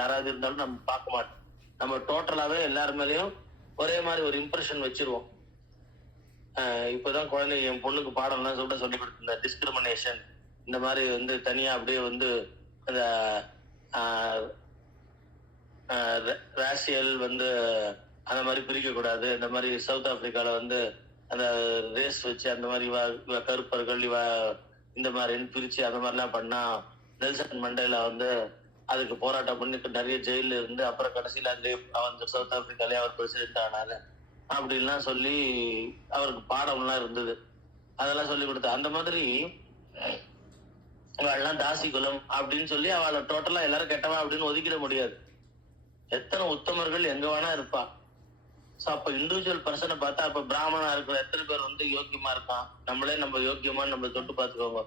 யாராவது இருந்தாலும் நம்ம பார்க்க மாட்டோம். நம்ம டோட்டலாவே எல்லாரு மேலயும் ஒரே மாதிரி ஒரு இம்ப்ரெஷன் வச்சிருவோம். இப்பதான் குழந்தை என் பொண்ணுக்கு பாடம்லாம் சொல்லி கொடுத்த டிஸ்கிரிமினேஷன் இந்த மாதிரி வந்து தனியா அப்படியே வந்து அந்த ரேசியல் வந்து அந்த மாதிரி பிரிக்க கூடாது. இந்த மாதிரி சவுத் ஆப்பிரிக்கால வந்து அந்த ரேஸ் வச்சு அந்த மாதிரி இவ கருப்பர்கள் இவ இந்த மாதிரி பிரிச்சு அந்த மாதிரிலாம் பண்ணா நெல்சன் மண்டேலா வந்து அதுக்கு போராட்டம் பண்ணி நிறைய ஜெயில இருந்து அப்புறம் கடைசியில அந்த சவுத் ஆப்பிரிக்காலே அவர் பிரசிடென்ட் ஆனாரு அப்படின்லாம் சொல்லி அவருக்கு பாடம்லாம் இருந்தது. அதெல்லாம் சொல்லி கொடுத்த அந்த மாதிரி அவள்லாம் தாசி குலம் அப்படின்னு சொல்லி அவளை டோட்டலா எல்லாரும் கெட்டவா அப்படின்னு ஒதுக்கிட முடியாது. எத்தனை உத்தமர்கள் எங்க வேணா இருப்பா. சோ அப்ப இண்டிவிஜுவல் பர்சனை பார்த்தா அப்ப பிராமணா இருக்கிற எத்தனை பேர் வந்து யோக்கியமா இருக்கான், நம்மளே நம்ம யோக்கியமான்னு நம்ம தொட்டு பார்த்துக்கோங்க.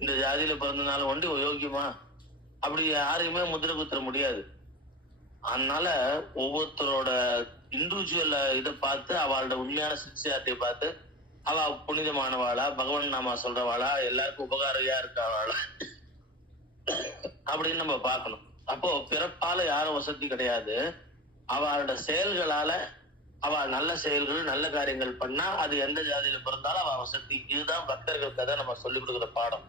இந்த ஜாதியில பிறந்தனால ஒண்டி யோக்கியமா அப்படி யாரையுமே முதிரை குத்துற முடியாது. அதனால ஒவ்வொருத்தரோட இண்டிவிஜுவல் இதை பார்த்து அவளோட உண்மையான சின்சியாரிட்டியை பார்த்து அவ புனிதமானவாளா, பகவான் நாமா சொல்றவாளா, எல்லாருக்கும் உபகாரியா இருக்காவாளா அப்படின்னு நம்ம பார்க்கணும். அப்போ பிறப்பால யாரும் வசதி கிடையாது. அவளோட செயல்களால அவள் நல்ல செயல்கள் நல்ல காரியங்கள் பண்ணா அது எந்த ஜாதியில பிறந்தாலும் அவ வசதி. இதுதான் பக்தர்கள் கதை நம்ம சொல்லிக் கொடுக்குற பாடம்.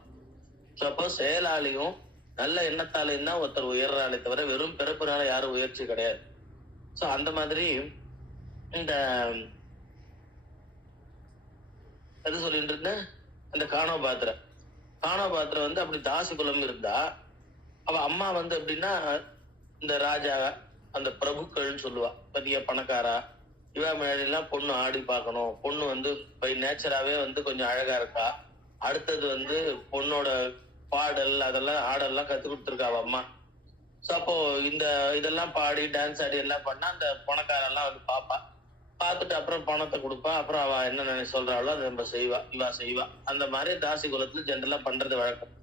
அப்போ செயலாலையும் நல்ல எண்ணத்தாலையும் தான் ஒருத்தர் உயர்றாலே தவிர வெறும் பிறப்புனால யாரும் உயர்ச்சி கிடையாது. சோ அந்த மாதிரி இந்த எது சொல்லிட்டு இருந்தேன், அந்த காணோபாத்திரம் வந்து அப்படி தாசி குலம் இருந்தா அவ அம்மா வந்து எப்படின்னா இந்த ராஜா அந்த பிரபுக்கள்னு சொல்லுவா, பெரிய பணக்காரா, இவ மேலாம் பொண்ணு ஆடி பார்க்கணும், பொண்ணு வந்து பை நேச்சராவே வந்து கொஞ்சம் அழகா இருக்கா, அடுத்தது வந்து பொண்ணோட பாடல் அதெல்லாம் ஆடெல்லாம் கத்து கொடுத்துருக்கா அவ அம்மா. சோ அப்போ இந்த இதெல்லாம் பாடி டான்ஸ் ஆடி எல்லாம் பண்ணா அந்த பணக்காரெல்லாம் வந்து பாப்பா, பார்த்துட்டு அப்புறம் பணத்தை கொடுப்பா, அப்புறம் அவ என்ன சொல்றாளோ அதை நம்ம இவா செய்வா. அந்த மாதிரி தாசி குலத்துல ஜென்ரலா பண்றது வழக்கம்.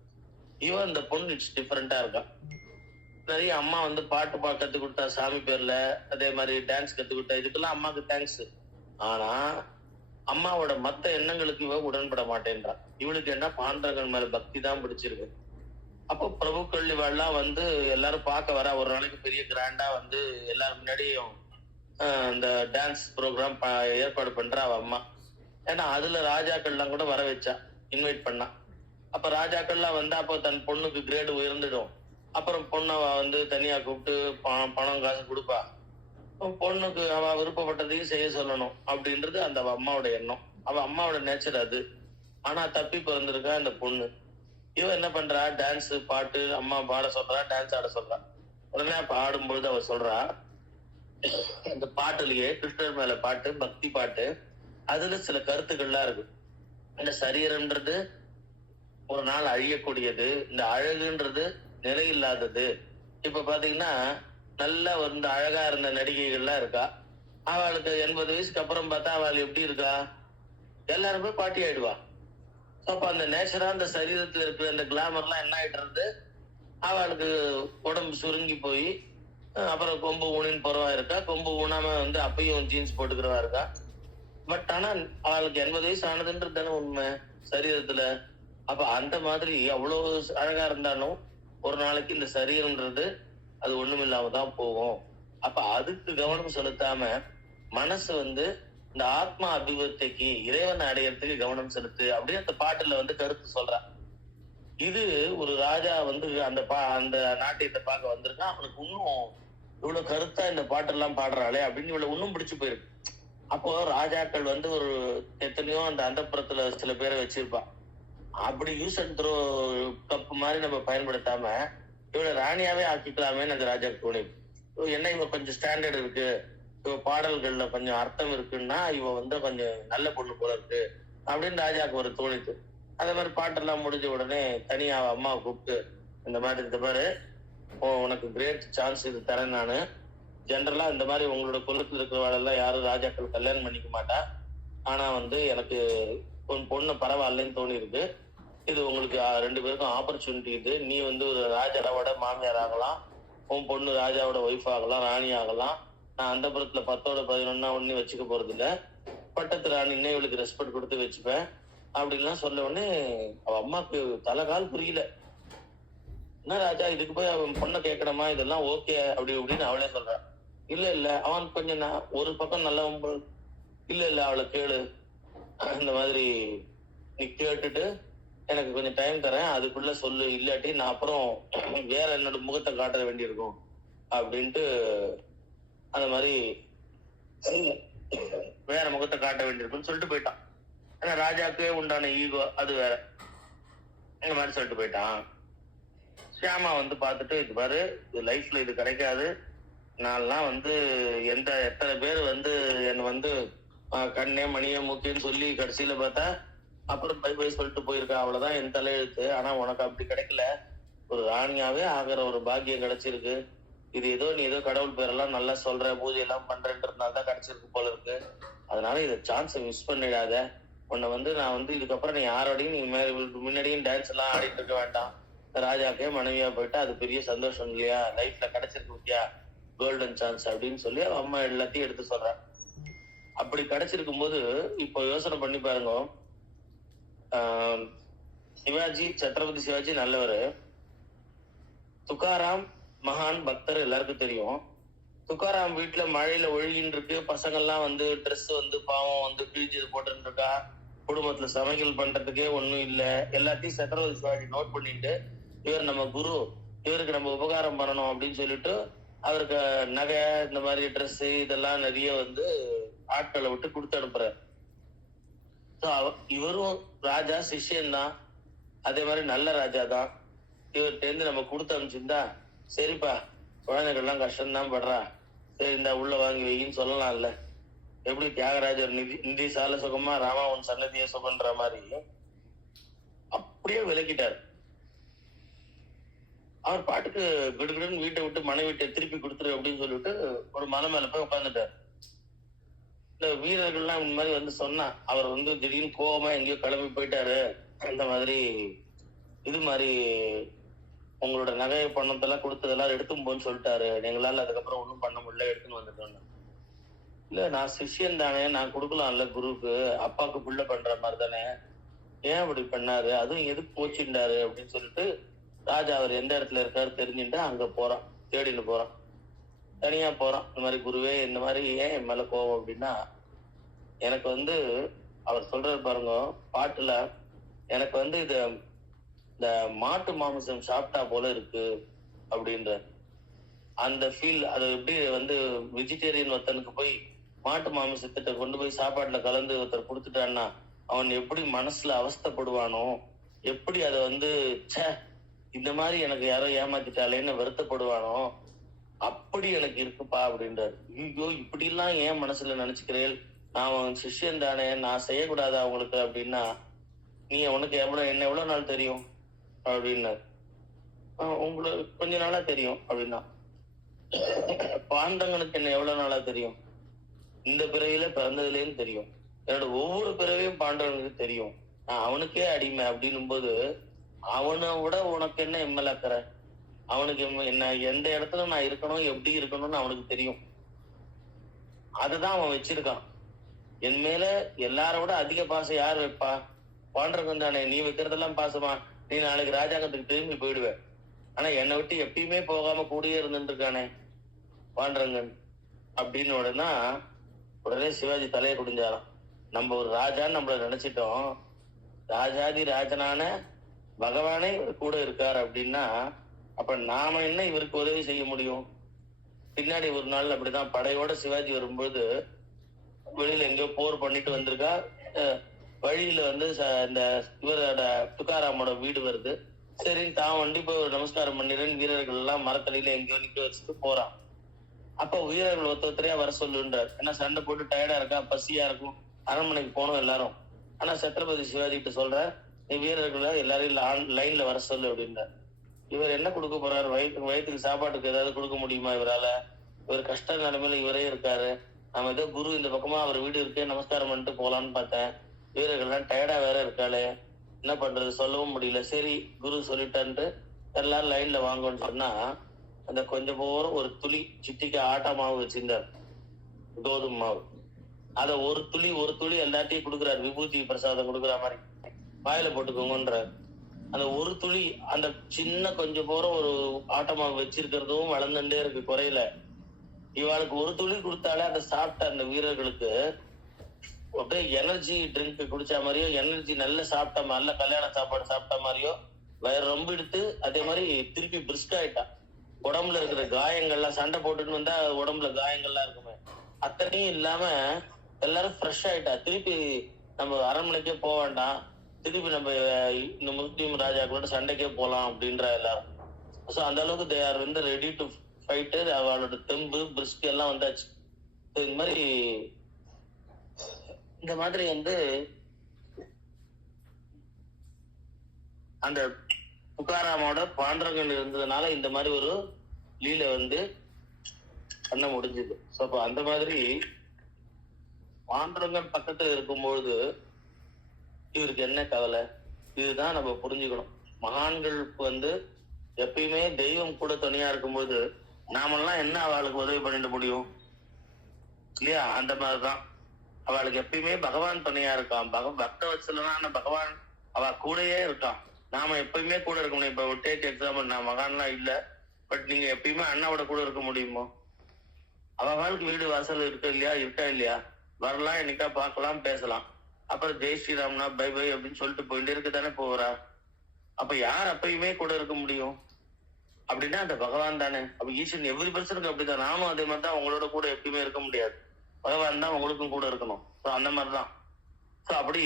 இவன் இந்த பொண்ணு இட்ஸ் டிஃபரெண்டா இருக்கா. நிறைய அம்மா வந்து பாட்டு கத்து கொடுத்தா சாமி பேர்ல, அதே மாதிரி டான்ஸ் கத்து கொடுத்தா, இதுக்கெல்லாம் அம்மாவுக்கு தேங்க்ஸ். ஆனா அம்மாவோட மத்த எண்ணங்களுக்கு இவ உடன்பட மாட்டேன்றா. இவளுக்கு என்ன பாண்டரங்கன் மேல பக்தி தான் பிடிச்சிருக்கு. அப்போ பிரபுக்கள் இவெல்லாம் வந்து எல்லாரும் பார்க்க வர ஒரு நாளைக்கு பெரிய கிராண்டா வந்து எல்லாரும் முன்னாடியும் இந்த டான்ஸ் ப்ரோக்ராம் ஏற்பாடு பண்ற அவ அம்மா. ஏன்னா அதுல ராஜாக்கள்லாம் கூட வர வச்சா, இன்வைட் பண்ணா. அப்ப ராஜாக்கள்லாம் வந்து அப்போ தன் பொண்ணுக்கு கிரேடு உயர்ந்துடும், அப்புறம் பொண்ணை வந்து தனியா கூப்பிட்டு பணம் காசு கொடுப்பா, பொண்ணுக்கு அவ விருப்பப்பட்டதையும் செய்ய சொல்லணும் அப்படின்றது அந்த அம்மாவோட எண்ணம், அவ அம்மாவோட நேச்சர் அது. ஆனா தப்பி பிறந்திருக்கா இந்த பொண்ணு. இவ என்ன பண்றா, டான்ஸ் பாட்டு அம்மா பாட சொல்றா, டான்ஸ் ஆட சொல்றா. உடனே அப்ப ஆடும்பொழுது அவ சொல்றா, இந்த பாட்டுலயே கிருஷ்ணர் மேல பாட்டு, பக்தி பாட்டு, அதுல சில கருத்துக்கள்லாம் இருக்கு. இந்த சரீரம்ன்றது ஒரு நாள் அழியக்கூடியது, இந்த அழகுன்றது நிலையில்லாதது. இப்ப பாத்தீங்கன்னா நல்லா வந்து அழகா இருந்த நடிகைகள்லாம் இருக்கா, அவளுக்கு 80 வயசுக்கு அப்புறம் பார்த்தா அவள் எப்படி இருக்கா, எல்லாருமே பாட்டி ஆயிடுவா. அப்ப அந்த நேச்சரா அந்த சரீரத்துல இருக்கிற அந்த கிளாமர்லாம் என்ன ஆயிடுறது, அவளுக்கு உடம்பு சுருங்கி போய் அப்புறம் கொம்பு ஊனின்னு போறவா இருக்கா, கொம்பு ஊனாம வந்து அப்பயும் ஜீன்ஸ் போட்டுக்கிறவா இருக்கா. பட் ஆனா அவளுக்கு 80 வயசு ஆனதுன்றது தானே உண்மை சரீரத்துல. அப்ப அந்த மாதிரி அவ்வளவு அழகா இருந்தாலும் ஒரு நாளைக்கு இந்த சரீரம்ன்றது அது ஒண்ணுமில்லாம தான் போகும். அப்ப அதுக்கு கவனம் செலுத்தாம மனசு வந்து இந்த ஆத்மா அபிவிருத்திக்கு, இறைவனை அடையறதுக்கு கவனம் செலுத்து அப்படின்னு அந்த பாட்டுல வந்து கருத்து சொல்றா. இது ஒரு ராஜா வந்து அந்த நாட்டியத்தை பார்க்க வந்திருக்கான். அவனுக்கு இன்னும் இவ்வளவு கருத்தா இந்த பாட்டெல்லாம் பாடுறாளே அப்படின்னு இவ்வளவு இன்னும் பிடிச்சு போயிருக்கு. அப்போ ராஜாக்கள் வந்து ஒரு எத்தனையோ அந்த அந்தப்புறத்துல சில பேரை வச்சிருப்பா. அப்படி யூஸ் அண்ட் த்ரோ கப் மாதிரி நம்ம பயன்படுத்தாம இவளை ராணியாவே ஆக்கிக்கலாமேன்னு அந்த ராஜாக்கு தோணி. என்ன இவ கொஞ்சம் ஸ்டாண்டர்ட் இருக்கு, இவ பாடல்கள்ல கொஞ்சம் அர்த்தம் இருக்குன்னா இவ வந்து கொஞ்சம் நல்ல பொண்ணு போல இருக்கு அப்படின்னு ராஜாவுக்கு ஒரு தோணித்து. அதே மாதிரி பாட்டெல்லாம் முடிஞ்ச உடனே தனியா அம்மாவை கூப்பிட்டு, இந்த மாதிரி இந்த மாதிரி உனக்கு கிரேட் சான்ஸ் இது தரேன் நானு. ஜென்ரலா இந்த மாதிரி உங்களோட குலத்துல இருக்கிறவாளெல்லாம் யாரும் ராஜாக்கள் கல்யாணம் பண்ணிக்க மாட்டா, ஆனா வந்து எனக்கு உன் பொண்ணு பரவாயில்லன்னு தோணி இருக்கு. இது உங்களுக்கு 2 பேருக்கும் ஆப்பர்ச்சுனிட்டி. இது நீ வந்து ஒரு ராஜாவோட மாமியார் ஆகலாம், உன் பொண்ணு ராஜாவோட ஒய்ஃப் ஆகலாம், ராணி ஆகலாம். நான் அந்த புறத்துல 10ஓட 11 ஒன்னு வச்சுக்க போறது இல்ல, பட்டத்து ராணின்னே இவளுக்கு ரெஸ்பெக்ட் கொடுத்து வச்சுப்பேன் அப்படின்லாம் சொல்ல உடனே அவ அம்மாக்கு தலைகால் புரியல. என்ன ராஜா இதுக்கு போய் அவன் பொண்ணை கேட்கணுமா, இதெல்லாம் ஓகே அப்படி இப்படின்னு அவளே சொல்றான். இல்ல இல்ல அவன் கொஞ்சம் ஒரு பக்கம் நல்லவன் இல்ல இல்ல அவளை கேளு, இந்த மாதிரி நீ கேட்டுட்டு எனக்கு கொஞ்சம் டைம் தரேன், அதுக்குள்ள சொல்லு, இல்லாட்டி நான் அப்புறம் வேற என்னோட முகத்தை காட்ட வேண்டியிருக்கும் அப்படின்ட்டு அந்த மாதிரி வேற முகத்தை காட்ட வேண்டியிருக்குன்னு சொல்லிட்டு போயிட்டான். ஏன்னா ராஜாக்கே உண்டான ஈகோ அது வேற, இந்த மாதிரி சொல்லிட்டு போயிட்டான். ஷியாமா வந்து பார்த்துட்டு, இது பாரு இது லைஃப்ல இது கிடைக்காது, நான்லாம் வந்து எத்தனை பேர் வந்து என்ன வந்து கண்ணே மணியே மூக்கின்னு சொல்லி கடைசியில பார்த்தா அப்புறம் பை பை சொல்லிட்டு போயிருக்கா, அவ்வளவுதான் என் தலையெழுத்து. ஆனா உனக்கு அப்படி கிடைக்கல, ஒரு ராணியாவே ஆகிற ஒரு பாக்கியம் கிடைச்சிருக்கு. இது ஏதோ நீ ஏதோ கடவுள் பேரெல்லாம் நல்லா சொல்ற, பூஜை எல்லாம் பண்றேன்றதுனால தான் கிடைச்சிருக்கு போல இருக்கு. அதனால இதை சான்ஸை மிஸ் பண்ணிடாத. உன்னை வந்து நான் வந்து இதுக்கப்புறம் நீ யாரோடையும் நீ முன்னாடியும் டான்ஸ் எல்லாம் ஆடிட்டு இருக்க வேண்டாம். ராஜாக்கே மனைவியா போயிட்டா அது பெரிய சந்தோஷம் இல்லையா, லைஃப்ல கிடைச்சிருக்கு இல்லையா கோல்டன் சான்ஸ் அப்படின்னு சொல்லி அவன் அம்மா எல்லாத்தையும் எடுத்து சொல்றான். அப்படி கிடைச்சிருக்கும் போது இப்போ யோசனை பண்ணி பாருங்க, சிவாஜி சத்ரபதி சிவாஜி நல்லவர், துக்காராம் மகான் பக்தர் எல்லாருக்கும் தெரியும். துக்காராம் வீட்டுல மழையில ஒழுகின்னு இருக்கு, பசங்கள்லாம் வந்து ட்ரெஸ் வந்து பாவம் வந்து கிழிஞ்சது போட்டுன்னு இருக்கா, குடும்பத்துல சமையல் பண்றதுக்கே ஒண்ணும் இல்ல, எல்லாத்தையும் சத்ரபதி சிவாஜி நோட் பண்ணிட்டு இவர் நம்ம குரு, இவருக்கு நம்ம உபகாரம் பண்ணணும் அப்படின்னு சொல்லிட்டு அவருக்கு நகை இந்த மாதிரி ட்ரெஸ் இதெல்லாம் நிறைய வந்து ஆட்களை விட்டு கொடுத்து அனுப்புறாரு. இவரும் ராஜா சிஷ்யன் தான், அதே மாதிரி நல்ல ராஜா தான். இவர்கிட்ட நம்ம கொடுத்து அனுப்பிச்சிருந்தா சரிப்பா குழந்தைகள்லாம் கஷ்டம்தான் படுறா, சரி இந்த உள்ள வாங்கி வைன்னு சொல்லலாம்ல. எப்படி தியாகராஜர் நிதி சால சுகமா ராமா உன் சன்னதிய சுகன்ற மாதிரி அப்படியே விலக்கிட்டாரு. அவர் பாட்டுக்கு கிடுகிடுன்னு வீட்டை விட்டு மனைவிட்டை திருப்பி கொடுத்துரு அப்படின்னு சொல்லிட்டு ஒரு மலை மேல போய் உட்காந்துட்டார். இந்த வீரர்கள்லாம் இந்த மாதிரி வந்து சொன்னா, அவர் வந்து திடீர்னு கோவமா எங்கேயோ கிளம்பி போயிட்டாரு, இந்த மாதிரி இது மாதிரி உங்களோட நகை பணத்தெல்லாம் கொடுத்ததெல்லாம் எடுத்துன்னு போன்னு சொல்லிட்டாரு, எங்களால அதுக்கப்புறம் ஒன்றும் பண்ண முடியல, எடுத்துன்னு வந்துட்டோன்னு. இல்ல நான் சிஷ்யன் தானே, நான் கொடுக்கலாம்ல குருவுக்கு, அப்பாவுக்கு புள்ள பண்ற மாதிரி தானே, ஏன் அப்படி பண்ணாரு, அதுவும் எதுக்கு போச்சுட்டாரு அப்படின்னு சொல்லிட்டு ராஜா அவர் எந்த இடத்துல இருக்காரு தெரிஞ்சுட்டு அங்க போறான், தேடின்னு போறான், தனியா போறான். இந்த மாதிரி குருவே இந்த மாதிரி ஏன் என் மேல கோவம் அப்படின்னா, எனக்கு வந்து அவர் சொல்றாரு பாருங்க பாட்டுல, எனக்கு வந்து இந்த மாட்டு மாமிசம் சாப்பிட்டா போல இருக்கு அப்படின்ற அந்த ஃபீல். அது எப்படி வந்து வெஜிடேரியன் ஒருத்தனுக்கு போய் மாட்டு மாமிசத்திட்ட கொண்டு போய் சாப்பாட்டுல கலந்து ஒருத்தர் கொடுத்துட்டான்னா அவன் எப்படி மனசுல அவஸ்தைப்படுவானோ, எப்படி அதை வந்து இந்த மாதிரி எனக்கு யாரோ ஏமாத்திட்டாலேன்னு வருத்தப்படுவானோ, அப்படி எனக்கு இருக்குப்பா அப்படின்றாரு. ஐயோ இப்படி எல்லாம் ஏன் மனசுல நினைச்சுக்கிறேன், நான் அவன் சிஷ்யன் தானே, நான் செய்யக்கூடாதா அவங்களுக்கு அப்படின்னா, நீ உனக்கு என்ன எவ்வளவு நாள் தெரியும் அப்படின்னாரு. உங்களுக்கு கொஞ்ச நாளா தெரியும் அப்படின்னா. பாண்டவனுக்கு என்ன எவ்வளவு நாளா தெரியும், இந்த பிறவியில பிறந்ததுலேன்னு தெரியும், என்னோட ஒவ்வொரு பிறவையும் பாண்டவனுக்கு தெரியும், நான் அவனுக்கே அடிமை அப்படின்னும் போது அவனை விட உனக்கு என்ன எம்மலாக்கிற, அவனுக்கு என்ன எந்த இடத்துல நான் இருக்கணும் எப்படி இருக்கணும்னு அவனுக்கு தெரியும், அதுதான் அவன் வச்சிருக்கான். என் மேல எல்லார விட அதிக பாசம் யார் வைப்பா, பாண்டவன் தானே. நீ வைக்கிறதெல்லாம் பாசமா, நீ நாளைக்கு ராஜாங்கத்துக்கு திரும்பி போயிடுவ, ஆனா என்னை விட்டு எப்பயுமே போகாம கூடயே இருந்துட்டு இருக்கானே பாண்டரங்கன் அப்படின்னு. உடனே சிவாஜி தலையை குடிஞ்சாராம். நம்ம ஒரு ராஜான்னு நம்மள நினைச்சிட்டோம், ராஜாதி ராஜனான பகவானே இவர் கூட இருக்காரு அப்படின்னா அப்ப நாம என்ன இவருக்கு உதவி செய்ய முடியும். பின்னாடி ஒரு நாள் அப்படிதான் படையோட சிவாஜி வரும்போது வெளியில எங்கேயோ போர் பண்ணிட்டு வந்திருக்கா, வழியில வந்து இந்த இவரோட துக்காராமோட வீடு வருது. சரி தான் வண்டி போய் ஒரு நமஸ்காரம் பண்ணிடுறேன்னு வீரர்கள் எல்லாம் மரத்தடியில எங்கேயோ நிக்க வச்சுட்டு போறான். அப்ப வீரர்கள் ஒருத்தரையா வர சொல்லுன்றார். ஏன்னா சண்டை போட்டு டயர்டா இருக்கா, பசியா இருக்கும், அரண்மனைக்கு போனோம் எல்லாரும். ஆனா சத்ரபதி சிவாஜி கிட்ட சொல்ற, நீ வீரர்களை எல்லாரையும் லைன்ல வர சொல்லு அப்படின்றார். இவர் என்ன கொடுக்க போறாரு, வயிற்றுக்கு சாப்பாட்டுக்கு ஏதாவது கொடுக்க முடியுமா இவரால, இவர் கஷ்ட நிலைமையில இவரே இருக்காரு, நம்ம ஏதோ குரு இந்த பக்கமா அவர் வீடு இருக்கே நமஸ்காரம் பண்ணிட்டு போலான்னு பார்த்தேன், வீரர்கள்லாம் டயர்டா வேற இருக்காளே, என்ன பண்றது சொல்லவும் முடியல. சரி குரு சொல்லிட்டான்ட்டு எல்லாரும் லைன்ல வாங்கன்னு சொன்னா, அந்த கொஞ்சம் போரும் ஒரு துளி சிட்டிக்கு ஆட்டா மாவு வச்சிருந்தார், கோதுமை மாவு, அத ஒரு துளி எல்லாத்தையும் கொடுக்குறாரு, விபூதி பிரசாதம் கொடுக்குற மாதிரி வாயில போட்டுக்கோங்கன்றார். அந்த ஒரு துளி, அந்த சின்ன கொஞ்சம் போற ஒரு ஆட்டமா வச்சிருக்கிறதும் வளர்ந்துட்டே இருக்கு குறையில. இவாளுக்கு ஒரு துளி கொடுத்தாலே அந்த சாப்பிட்ட அந்த வீரர்களுக்கு அப்படியே எனர்ஜி ட்ரிங்க் குடிச்ச மாதிரியோ, எனர்ஜி நல்ல சாப்பிட்ட நல்ல கல்யாண சாப்பாடு சாப்பிட்ட மாதிரியோ வயிறு ரொம்ப எடுத்து அதே மாதிரி திருப்பி பிரிஸ்க் ஆயிட்டா. உடம்புல இருக்கிற காயங்கள்லாம் சண்டை போட்டுன்னு வந்தா உடம்புல காயங்கள்லாம் இருக்குமே அத்தனையும் இல்லாம எல்லாரும் ஃப்ரெஷ் ஆயிட்டா. திருப்பி நம்ம அரண்மனைக்கே போக வேண்டாம், திருப்பி நம்ம இந்த முஸ்லீம் ராஜாக்களோட சண்டைக்கே போலாம் அப்படின்ற எல்லாரும். ஸோ அந்த அளவுக்கு தே ஆர் வந்து ரெடி டு ஃபைட்டு. அவளோட தெம்பு பிரிஸ்க் எல்லாம் வந்தாச்சு. இந்த மாதிரி வந்து அந்த துக்காராமோட பாண்டரங்கன் இருந்ததுனால இந்த மாதிரி ஒரு லீலை வந்து பண்ண முடிஞ்சது. ஸோ அப்போ அந்த மாதிரி பாண்டரங்கன் பக்கத்துல இருக்கும்பொழுது இவருக்கு என்ன கவலை, இதுதான் நம்ம புரிஞ்சுக்கணும். மகான்களுக்கு வந்து எப்பயுமே தெய்வம் கூட துணையா இருக்கும்போது நாமெல்லாம் என்ன அவளுக்கு உதவி பண்ணிட முடியும் இல்லையா? அந்த மாதிரிதான் அவளுக்கு எப்பயுமே பகவான் துணையா இருக்கான். பக்த வச்சலன்னா பகவான் அவ கூடயே இருக்கான். நாம எப்பயுமே கூட இருக்க முடியும். இப்ப டேக் எக்ஸாம்பிள், நான் மகான்லாம் இல்ல, பட் நீங்க எப்பயுமே அண்ணாவோட கூட இருக்க முடியுமோ? அவளுக்கு வீடு வாசல் இருக்கா இல்லையா, வரலாம், என்னைக்கா பார்க்கலாம், பேசலாம். அப்புறம் ஜெய் ஸ்ரீராம்னா பை பை அப்படின்னு சொல்லிட்டு போயிட்டு இருக்குதானே போகிறா. அப்ப யார் அப்பயுமே கூட இருக்க முடியும் அப்படின்னா அந்த பகவான் தானே. அப்ப ஈஸ்வரன் எவ்ரி பர்சனுக்கு அப்படிதான். நானும் அதே மாதிரிதான் உங்களோட கூட எப்பயுமே இருக்க முடியாது. பகவான் தான் உங்களுக்கும் கூட இருக்கணும். ஸோ அந்த மாதிரிதான். ஸோ அப்படி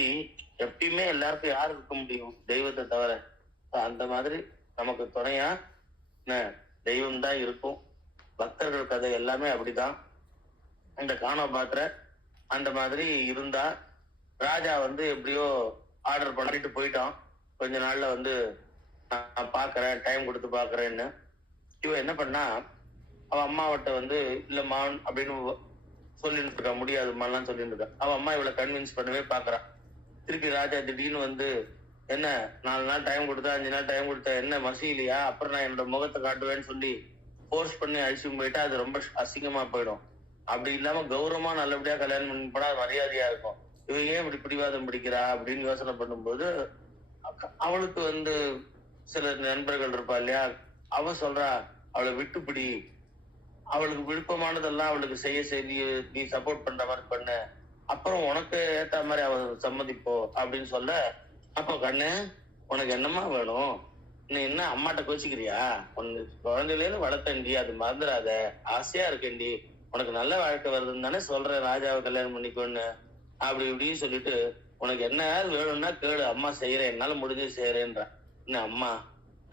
எப்பயுமே எல்லாருக்கும் யார் இருக்க முடியும்? தெய்வத்தை தவிர. அந்த மாதிரி நமக்கு துணையா தெய்வம் தான் இருக்கும். பக்தர்கள் கதை எல்லாமே அப்படிதான். இந்த கானோபாத்திர அந்த மாதிரி இருந்தா ராஜா வந்து எப்படியோ ஆர்டர் பண்ணிட்டு போயிட்டான். கொஞ்ச நாள்ல வந்து நான் பாக்குறேன், டைம் கொடுத்து பாக்குறேன்னு. இவன் என்ன பண்ணா, அவன் அம்மாவட்ட வந்து இல்லம்மா அப்படின்னு சொல்லிட்டு இருக்கா, முடியாதுமாலாம் சொல்லிட்டு இருக்கா. அவன் அம்மா இவளை கன்வின்ஸ் பண்ணவே பாக்குறான். திருப்பி ராஜா திடீர்னு வந்து என்ன 4 நாள் டைம் கொடுத்தா 5 நாள் டைம் கொடுத்தா என்ன மசிலையா, அப்புறம் நான் என்னோட முகத்தை காட்டுவேன்னு சொல்லி போர்ஸ் பண்ணி அழிச்சு போயிட்டா அது ரொம்ப அசிங்கமா போயிடும். அப்படி இல்லாம கௌரவமா நல்லபடியா கல்யாணம் பண்ணி போனா மரியாதையா இருக்கும். இவன் ஏன் இப்படி பிடிவாதம் பிடிக்கிறா அப்படின்னு யோசனை பண்ணும்போது அவளுக்கு வந்து சில நண்பர்கள் இருப்பா இல்லையா, அவ சொல்றா அவளை விட்டுப்பிடி, அவளுக்கு விருப்பமானதெல்லாம் அவளுக்கு செய்ய நீ சப்போர்ட் பண்ற மாதிரி பண்ணு, அப்புறம் உனக்கு ஏத்த மாதிரி அவ சம்மதிப்போ அப்படின்னு சொல்ல, அப்ப கண்ணு உனக்கு என்னமா வேணும், நீ என்ன அம்மாட்ட கோச்சிக்கிறியா, உனக்கு குழந்தையில இருந்து வளர்த்தண்டி, அது மறந்துடாத, ஆசையா இருக்கண்டி, உனக்கு நல்ல வாழ்க்கை வருதுன்னு தானே சொல்றேன் ராஜாவை கல்யாணம் பண்ணிக்கோன்னு அப்படி இப்படின்னு சொல்லிட்டு, உனக்கு என்ன வேணும்னா கேளு, அம்மா செய்யறேன், என்னால முடிஞ்சு செய்யறேன்றான். என்ன அம்மா,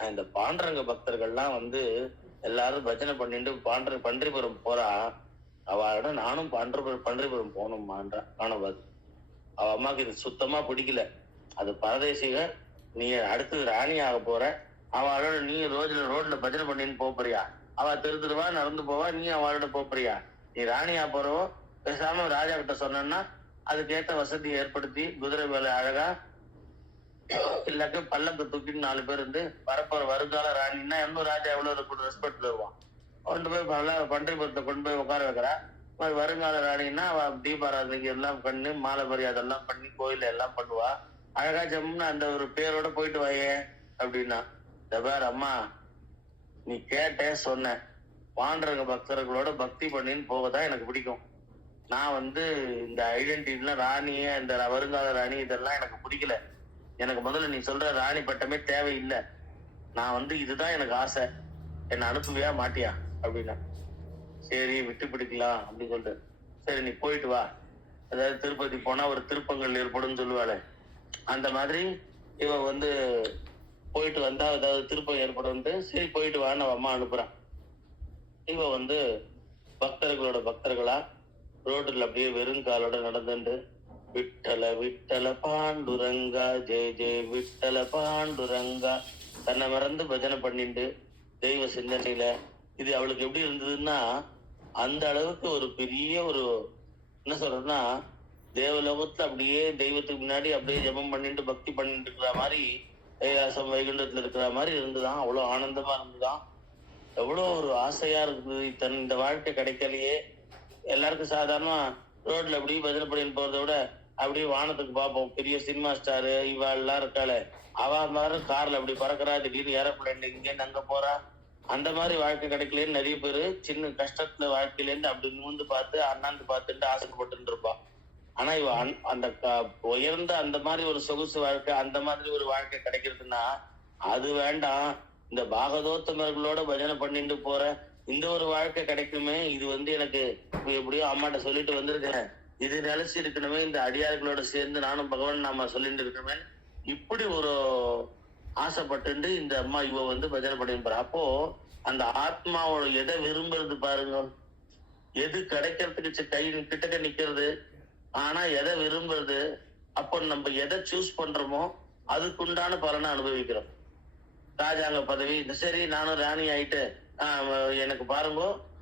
இந்த பாண்டரங்க பக்தர்கள்லாம் வந்து எல்லாரும் பஜனை பண்ணிட்டு பன்றிபுரம் போறா, அவளோட நானும் பன்றிபுரம் போகணும்மான்றான் காணபாது. அவ அம்மாக்கு இது சுத்தமா பிடிக்கல. அது பரதேசிக, நீ அடுத்தது ராணி ஆக போற, அவளோட நீ ரோட்ல பஜனை பண்ணின்னு போறியா, அவ திருவா நடந்து போவா, நீ அவளோட போறியா, நீ ராணியா போறவோ பேசாம ராஜா கிட்ட சொன்னா அதுக்கேற்ற வசதி ஏற்படுத்தி குதிரை மேல அழகா இல்லாக்க பல்லக்கு தூக்கிட்டு 4 பேர் இருந்து வரப்போற வருங்கால ராணின்னா இன்னும் ராஜா எவ்வளவு கூட ரெஸ்பெக்ட் தருவான். கொண்டு போய் பன்றிபுரத்தை கொண்டு போய் உட்கார வைக்கிறா. வருங்கால ராணின்னா அவ தீபாராதனைக்கு எல்லாம் பண்ணி மாலை மரியாதை எல்லாம் பண்ணி கோயில எல்லாம் பண்ணுவா. அழகா ஜம்முன்னு அந்த ஒரு பேரோட போயிட்டு வாயே அப்படின்னா, இந்த பேர் அம்மா நீ கேட்ட சொன்ன, பாண்டரங்க பக்தர்களோட பக்தி பண்ணின்னு போகதான் எனக்கு பிடிக்கும். நான் வந்து இந்த ஐடென்டிட்டிலாம் ராணியே இந்த வருங்கால ராணி இதெல்லாம் எனக்கு பிடிக்கல. எனக்கு முதல்ல நீ சொல்ற ராணி பட்டமே தேவையில்லை. நான் வந்து இதுதான் எனக்கு ஆசை, என்னை அனுப்புவியா மாட்டியா அப்படின்னா, சரி விட்டு பிடிக்கலாம் அப்படின்னு சொல்லிட்டு, சரி நீ போயிட்டு வா, அதாவது திருப்பதி போனா ஒரு திருப்பங்கள் ஏற்படும் சொல்லுவாளே, அந்த மாதிரி இவ வந்து போயிட்டு வந்தா ஏதாவது திருப்பம் ஏற்படும்ட்டு சரி போயிட்டு வான்னு அவ அம்மா அனுப்புறான். இவ வந்து பக்தர்களா ரோட்டில் அப்படியே வெறுங்காலோட நடந்துட்டு விட்டல விட்டல பாண்டுரங்கா ஜெய ஜெய விட்டல பாண்டுரங்கா தன்னை மறந்து பஜனை பண்ணிட்டு தெய்வ சிந்தனையில. இது அவளுக்கு எப்படி இருந்ததுன்னா, அந்த அளவுக்கு ஒரு பெரிய ஒரு என்ன சொல்றதுன்னா, தேவலோகத்துல அப்படியே தெய்வத்துக்கு முன்னாடி அப்படியே ஜபம் பண்ணிட்டு பக்தி பண்ணிட்டு இருக்கிற மாதிரி, கைலாசம் வைகுண்டத்துல இருக்கிற மாதிரி இருந்துதான். அவ்வளவு ஆனந்தமா இருந்துதான். எவ்வளவு ஒரு ஆசையா இருக்குது. இந்த வாழ்க்கை கிடைக்கலையே. எல்லாருக்கும் சாதாரணமா ரோட்ல அப்படியே பஜனை பண்ணின்னு போறதை விட அப்படியே வானத்துக்கு பார்ப்போம். பெரிய சினிமா ஸ்டாரு இவ எல்லாம் இருக்காளே, அவ மாதிரி கார்ல அப்படி பறக்குறா, திடீர்னு ஏரோப்ளேன் இங்கேருந்து அங்க போறா. அந்த மாதிரி வாழ்க்கை கிடைக்கலன்னு நிறைய பேரு சின்ன கஷ்டத்துல வாழ்க்கையில இருந்து அப்படி மூந்து பார்த்து அண்ணாந்து பார்த்துட்டு ஆசைப்பட்டு இருப்பா. ஆனா இவ அந்த உயர்ந்த அந்த மாதிரி ஒரு சொகுசு வாழ்க்கை, அந்த மாதிரி ஒரு வாழ்க்கை கிடைக்கிறதுன்னா அது வேண்டாம். இந்த பாகதோத்தமர்களோட பஜனை பண்ணிட்டு போற இந்த ஒரு வாழ்க்கை கிடைக்குமே, இது எனக்கு எப்படியோ அம்மாட்ட சொல்லிட்டு வந்திருக்கேன், இது நிலைச்சு இருக்கணுமே, இந்த அடியார்களோட சேர்ந்து நானும் பகவான் நாம சொல்லிட்டு இருக்கணுமே, இப்படி ஒரு ஆசைப்பட்டு இந்த அம்மா இவ பஜனை பண்ணிட்டு போற. அப்போ அந்த ஆத்மாவோட எதை விரும்புறது பாருங்க, எது கிடைக்கிறதுக்கு கை கிட்டக்க நிக்கிறது, ஆனா எதை விரும்புறது. அப்போ நம்ம எதை சூஸ் பண்றோமோ அதுக்குண்டான பலனை அனுபவிக்கிறோம். ராஜாங்க பதவி, சரி நானும் ராணி ஆயிட்டு எனக்கு பாருங்க,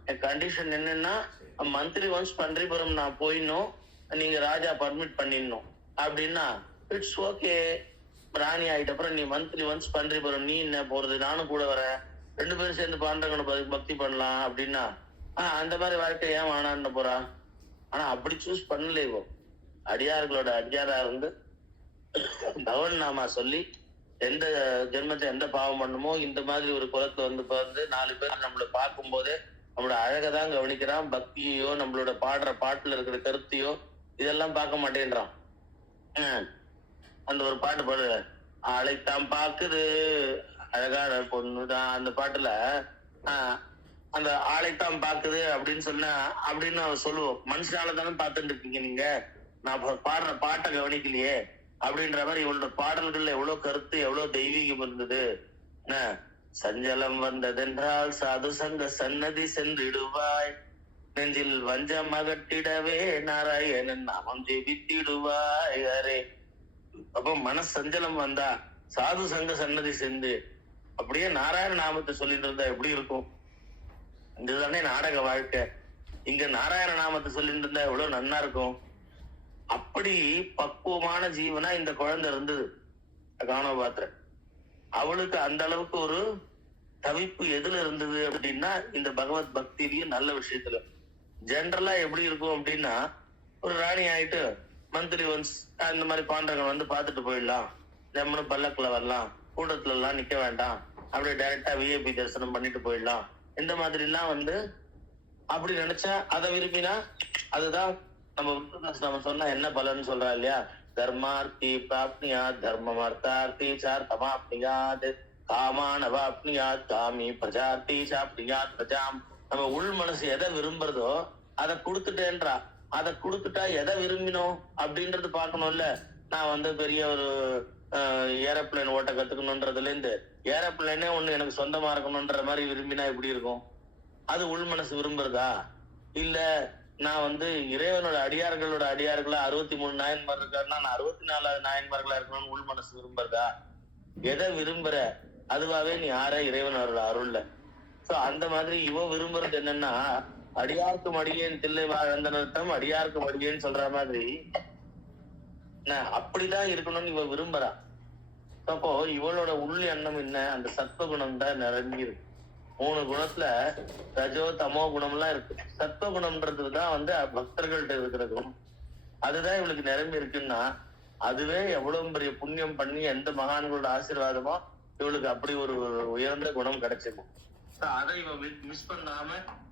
என் கண்டிஷன் என்னன்னா மந்த்லி ஒன்ஸ் பன்றிபுரம் நான் போயிடணும், நீங்க ராஜா பர்மிட் பண்ணிடணும் அப்படின்னா இட்ஸ் ஓகே. ராணி ஆயிட்ட அப்புறம் நீ மந்த்லி ஒன்ஸ் பன்றிபுரம், நீ என்ன போறது, நானும் கூட வரேன், 2 பேரும் சேர்ந்து பாண்டவனை பக்தி பண்ணலாம் அப்படின்னா அந்த மாதிரி வாழ்க்கை ஏன் வேணான்னு போறா. ஆனா அப்படி சூஸ் பண்ணலையோ, அடியார்களோட அடியாரா இருந்து பகவன் நாமா சொல்லி எந்த ஜென்மத்தை எந்த பாவம் பண்ணுமோ இந்த மாதிரி ஒரு குலத்துல பிறந்து 4 பேர் நம்மளை பார்க்கும் போதே நம்மளோட அழகதான் கவனிக்கிறான், பக்தியோ நம்மளோட பாடுற பாட்டுல இருக்கிற கருத்தையோ இதெல்லாம் பார்க்க மாட்டேன்றான். அந்த ஒரு பாட்டு பாடு, அழைத்தான் பாக்குது அழகான பொண்ணுதான், அந்த பாட்டுல அந்த ஆளைத்தான் பாக்குது அப்படின்னு சொன்ன அப்படின்னு அவன் சொல்லுவோம். மனுஷனால தானே பார்த்துட்டு இருக்கீங்க நீங்க, நான் பாடுற பாட்டை கவனிக்கலையே அப்படின்ற மாதிரி இவனோட பாடல்கள்ல எவ்வளவு கருத்து எவ்வளவு தெய்வீகம் இருந்தது. சஞ்சலம் வந்ததென்றால் சாது சங்க சன்னதி சென்றிடுவாய், நெஞ்சில் வஞ்சம் அகட்டிடவே நாராயணன் நாமம் ஜெபித்திடுவாய் அரே. அப்போ மனசஞ்சலம் வந்தா சாது சங்க சன்னதி சென்று அப்படியே நாராயண நாமத்தை சொல்லிட்டு இருந்தா எப்படி இருக்கும்? இதுதானே நாடக வாழ்க்கை. இங்க நாராயண நாமத்தை சொல்லிட்டு இருந்தா எவ்வளவு நன்னா இருக்கும். அப்படி பக்குவமான ஜீவனா இந்த குழந்தை இருந்தது கானோபாத்திர. அவளுக்கு அந்த அளவுக்கு ஒரு தவிப்பு எதுல இருந்தது அப்படின்னா இந்த பகவத் பக்தியிலையும் நல்ல விஷயத்துல. ஜென்ரலா எப்படி இருக்கும் அப்படின்னா, ஒரு ராணி ஆயிட்டு மந்த்லி ஒன்ஸ் இந்த மாதிரி பாண்டவங்க பார்த்துட்டு போயிடலாம், நம்மளும் பல்லக்குல வரலாம், கூட்டத்துல எல்லாம் நிக்க வேண்டாம், அப்படியே டைரக்டா விஐபி தரிசனம் பண்ணிட்டு போயிடலாம், இந்த மாதிரி எல்லாம் அப்படி நினைச்சா அதை விரும்பினா அதுதான் நம்ம சொன்னா என்ன பலன்னு சொல்றா இல்லையா, தர்மார்த்தி பிராப்னியா தர்மமர்த்தார்த்தி சார்த்தமாப்னியாத் காமானவாப்னியாத் காமி பிரஜார்த்தி சாப்னியாத் பிரஜாம். நம்ம உள் மனசு எதை விரும்புறதோ அதை கொடுத்துட்டேன்றா. அதை கொடுத்துட்டா எதை விரும்பினோம் அப்படின்றது பார்க்கணும்ல. நான் பெரிய ஒரு ஏரோப்ளேன் ஓட்ட கத்துக்கணும்ன்றதுல இருந்து ஏரோப்ளேனே ஒண்ணு எனக்கு சொந்தமா இருக்கணும்ன்ற மாதிரி விரும்பினா எப்படி இருக்கும்? அது உள் மனசு விரும்புறதா? இல்ல நான் இறைவனோட அடியார்களா 63 நாயன்மார் இருக்காருன்னா நான் 64வது நாயன்மார்களா இருக்கணும்னு உள் மனசு விரும்புறதா? எதை விரும்புற அதுவாவே நீ யார இறைவனோட அருள்ல. சோ அந்த மாதிரி இவ விரும்புறது என்னன்னா, அடியார்க்கும் அடியேன் தில்லை வாழ்ந்தனர்த்தம் அடியார்க்கும் அடியேன்னு சொல்ற மாதிரி அப்படிதான் இருக்கணும்னு இவ விரும்புறா. அப்போ இவளோட உள் எண்ணம் என்ன? அந்த சத்வகுணம் தான் நிரம்பி இருக்கு. 3 குணத்துல ரஜோ தமோ குணம் எல்லாம் இருக்கு. சத்வ குணம்ன்றதுதான் பக்தர்கள்ட்ட இருக்கிற குணம். அதுதான் இவளுக்கு நிரம்பி இருக்குன்னா அதுவே எவ்வளவு பெரிய புண்ணியம் பண்ணி எந்த மகான்களோட ஆசீர்வாதமோ இவளுக்கு அப்படி ஒரு உயர்ந்த குணம் கிடைச்சிருக்கும். அதை இவ மிஸ் பண்ணாம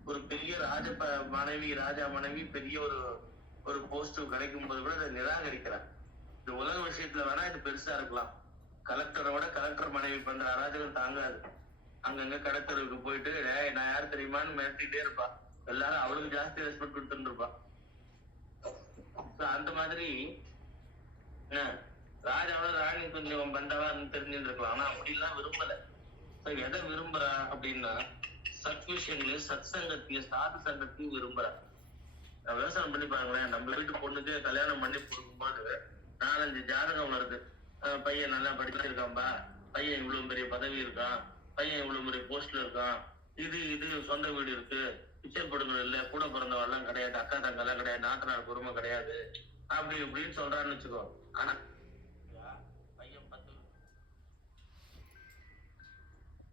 ஒரு பெரிய ராஜா மனைவி பெரிய ஒரு போஸ்ட் கிடைக்கும் போது கூட அதை நிராகரிக்கிறார். இந்த உலக விஷயத்துல வேணா இது பெருசா இருக்கலாம், கலெக்டரோட கலெக்டர் மனைவி பண்ற அராஜகம் தாங்காது. அங்கங்க கடத்தருக்கு போயிட்டு நான் யாரு தெரியுமான்னு மிரட்டிட்டே இருப்பா. எல்லாரும் அவளுக்கு ஜாஸ்தி ரெஸ்பெக்ட் கொடுத்துட்டு இருப்பா. அந்த மாதிரி ராஜாவோட ராணி கொஞ்சம் பந்தவான்னு தெரிஞ்சுட்டு இருக்கலாம். ஆனா அப்படி எல்லாம் விரும்பல. எதை விரும்புறா அப்படின்னா சத் விஷயங்களையும் சத் சங்கத்தையும் சாது சங்கத்தையும் விரும்புறா. விவசாயம் பண்ணி பாருங்களேன், நம்ம வீட்டு பொண்ணுக்கு கல்யாணம் பண்ணி கொடுக்கும்போது 4-5 ஜாதகம் வருது. பையன் நல்லா படிச்சிருக்கான்பா, பையன் இவ்வளவு பெரிய பதவி இருக்கான், பையன் இவ்வளவு பெரிய போஸ்ட்ல இருக்கான், இது சொந்த வீடு இருக்கு, பிச்சைப்படுங்கள் இல்ல, கூட பிறந்தவெல்லாம் கிடையாது, அக்கா தங்கெல்லாம் கிடையாது, நாத்தனார் குடும்பம் கிடையாது, அப்படி இப்படின்னு சொல்றான்னு வச்சுக்கோ. ஆனா